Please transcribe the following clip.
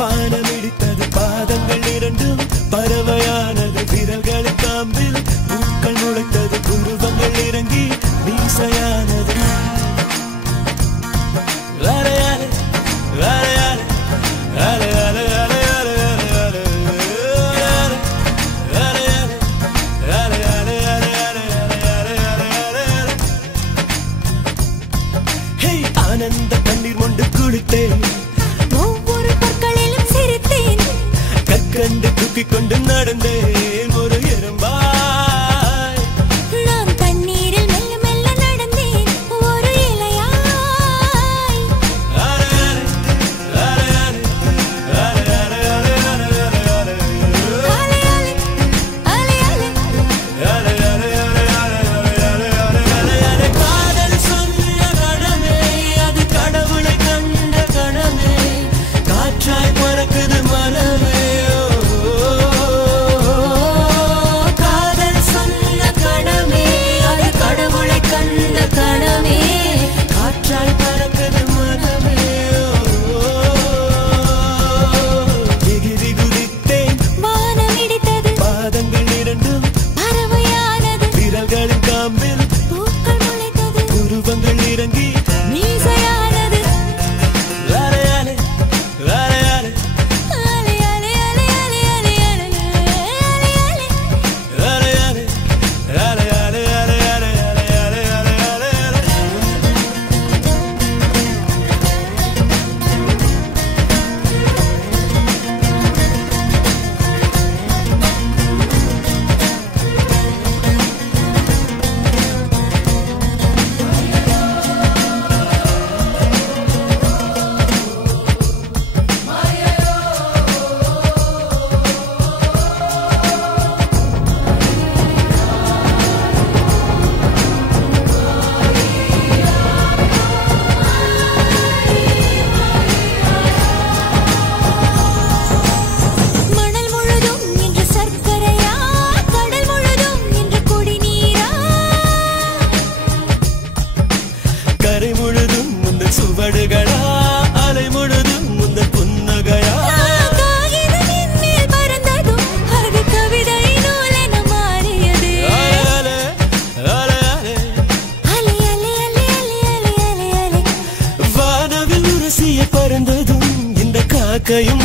வானமிடித்தது பாதங்கள் இரண்டும் பறவையானது விரல்கள் காம்பில் பூக்கள் முளைத்தது உருவங்கள் இறங்கி மீசையானது ஆனந்த கண்ணீர் கொண்டு குளித்தேன் கண்டு தூக்கிக் கொண்டு நடந்தேன் ஒரு எறும்பாய் நான் தண்ணீரில் மெல்ல மெல்ல நடந்தேன் ஒரு இலையாய் காதல் சொன்ன கணமே அது கடவுளை கண்ட கணமே காற்றாய் பறக்குது மனமே உருவங்கள் இறங்கி மீசையானது சுவடுகளா அலை முழுதும் முந்த புன்னகையா பறந்ததும் அது கவிதை நூலென மாறியது வானவில் உரசிய பறந்ததும் இந்த காக்கையும்